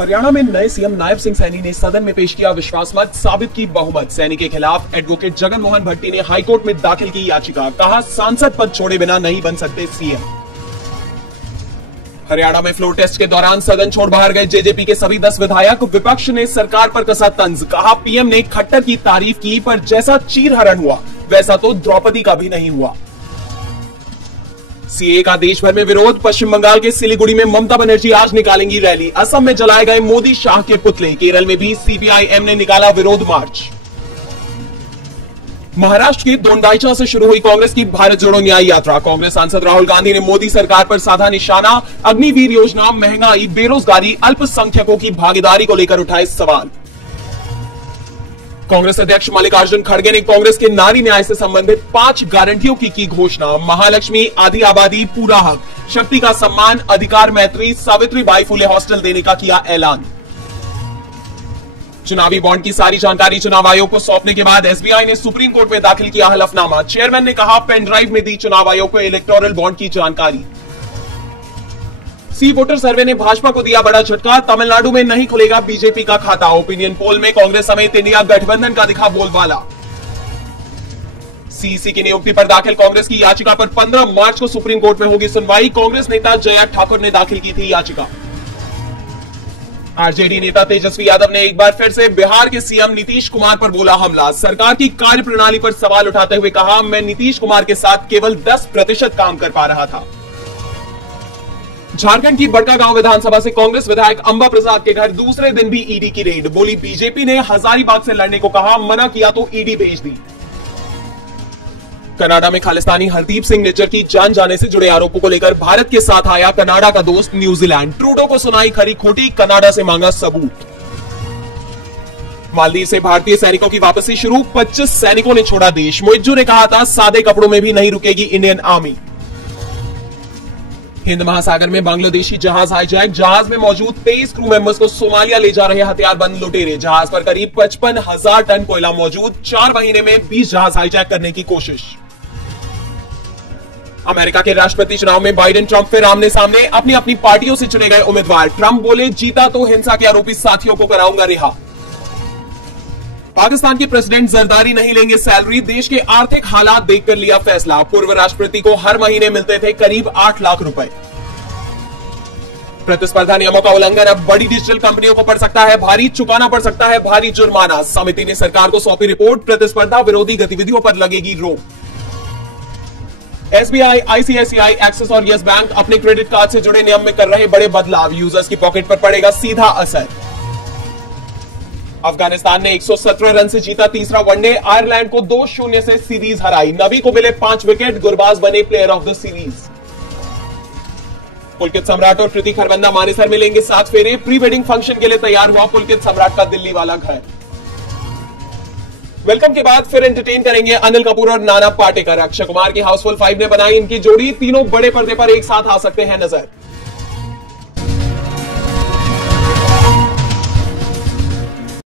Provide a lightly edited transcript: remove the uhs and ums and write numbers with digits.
हरियाणा में नए सीएम नायब सिंह सैनी ने सदन में पेश किया विश्वास मत, साबित की बहुमत। सैनी के खिलाफ एडवोकेट जगन मोहन भट्टी ने हाईकोर्ट में दाखिल की याचिका, कहा सांसद पद छोड़े बिना नहीं बन सकते सीएम। हरियाणा में फ्लोर टेस्ट के दौरान सदन छोड़ बाहर गए जेजेपी के सभी 10 विधायक। विपक्ष ने सरकार पर कसा तंज, कहा पीएम ने खट्टर की तारीफ की पर जैसा चीरहरण हुआ वैसा तो द्रौपदी का भी नहीं हुआ। सीए का देश भर में विरोध, पश्चिम बंगाल के सिलीगुड़ी में ममता बनर्जी आज निकालेंगी रैली। असम में जलाए गए मोदी शाह के पुतले, केरल में भी सीपीआईएम ने निकाला विरोध मार्च। महाराष्ट्र के दोंडाईचा से शुरू हुई कांग्रेस की भारत जोड़ो न्याय यात्रा। कांग्रेस सांसद राहुल गांधी ने मोदी सरकार पर साधा निशाना, अग्निवीर योजना, महंगाई, बेरोजगारी, अल्पसंख्यकों की भागीदारी को लेकर उठाए सवाल। कांग्रेस अध्यक्ष मल्लिकार्जुन खड़गे ने कांग्रेस के नारी न्याय से संबंधित 5 गारंटियों की घोषणा। महालक्ष्मी, आधी आबादी, पूरा हक, शक्ति का सम्मान, अधिकार मैत्री, सावित्रीबाई फुले हॉस्टल देने का किया ऐलान। चुनावी बॉन्ड की सारी जानकारी चुनाव आयोग को सौंपने के बाद एसबीआई ने सुप्रीम कोर्ट में दाखिल किया हलफनामा। चेयरमैन ने कहा पेन ड्राइव में दी चुनाव आयोग को इलेक्टोरल बॉन्ड की जानकारी। सी वोटर सर्वे ने भाजपा को दिया बड़ा झटका, तमिलनाडु में नहीं खुलेगा बीजेपी का खाता। ओपिनियन पोल में कांग्रेस समेत इंडिया गठबंधन का दिखा बोलबाला। सीईसी की नियुक्ति पर दाखिल कांग्रेस की याचिका पर 15 मार्च को सुप्रीम कोर्ट में होगी सुनवाई। कांग्रेस नेता जया ठाकुर ने दाखिल की थी याचिका। आरजेडी नेता तेजस्वी यादव ने एक बार फिर से बिहार के सीएम नीतीश कुमार पर बोला हमला। सरकार की कार्यप्रणाली पर सवाल उठाते हुए कहा, मैं नीतीश कुमार के साथ केवल 10% काम कर पा रहा था। झारखंड की बड़कागांव विधानसभा से कांग्रेस विधायक अंबा प्रसाद के घर दूसरे दिन भी ईडी की रेड। बोली बीजेपी ने हजारीबाग से लड़ने को कहा, मना किया तो ईडी भेज दी। कनाडा में खालिस्तानी हरदीप सिंह निज्जर की जान जाने से जुड़े आरोपों को लेकर भारत के साथ आया कनाडा का दोस्त न्यूजीलैंड। ट्रूडो को सुनाई खरी खोटी, कनाडा से मांगा सबूत। मालदीव से भारतीय सैनिकों की वापसी शुरू, 25 सैनिकों ने छोड़ा देश। मुइज्जू ने कहा था सादे कपड़ों में भी नहीं रुकेगी इंडियन आर्मी। हिंद महासागर में बांग्लादेशी जहाज हाईजैक, जहाज में मौजूद 23 क्रू मेंबर्स को सोमालिया ले जा रहे हथियारबंद लुटेरे। जहाज पर करीब 55,000 टन कोयला मौजूद। 4 महीने में 20 जहाज हाईजैक करने की कोशिश। अमेरिका के राष्ट्रपति चुनाव में बाइडेन ट्रंप फिर आमने सामने, अपनी अपनी पार्टियों से चुने गए उम्मीदवार। ट्रंप बोले जीता तो हिंसा के आरोपी साथियों को कराऊंगा रिहा। पाकिस्तान के प्रेसिडेंट जरदारी नहीं लेंगे सैलरी, देश के आर्थिक हालात देखकर लिया फैसला। पूर्व राष्ट्रपति को हर महीने मिलते थे करीब 8 लाख रुपए। प्रतिस्पर्धा नियमों का उल्लंघन अब बड़ी डिजिटल कंपनियों को पड़ सकता है भारी, चुकाना पड़ सकता है भारी जुर्माना। समिति ने सरकार को सौंपी रिपोर्ट, प्रतिस्पर्धा विरोधी गतिविधियों पर लगेगी रोक। एसबीआई, आईसीआईसीआई, एक्सिस और यस बैंक अपने क्रेडिट कार्ड से जुड़े नियम में कर रहे बड़े बदलाव। यूजर्स की पॉकेट पर पड़ेगा सीधा असर। अफगानिस्तान ने 117 रन से जीता तीसरा वनडे, आयरलैंड को 2-0 से सीरीज हराई। नबी को मिले 5 विकेट, गुरबाज बने player of the series. Pulkit Samrat और कृति खरबंदा मानेसर में लेंगे 7 फेरे। प्री वेडिंग फंक्शन के लिए तैयार हुआ पुलकित सम्राट का दिल्ली वाला घर। वेलकम के बाद फिर एंटरटेन करेंगे अनिल कपूर और नाना पाटेकर। अक्षय कुमार की हाउसफुल 5 ने बनाई इनकी जोड़ी। तीनों बड़े पर्दे पर एक साथ आ सकते हैं नजर।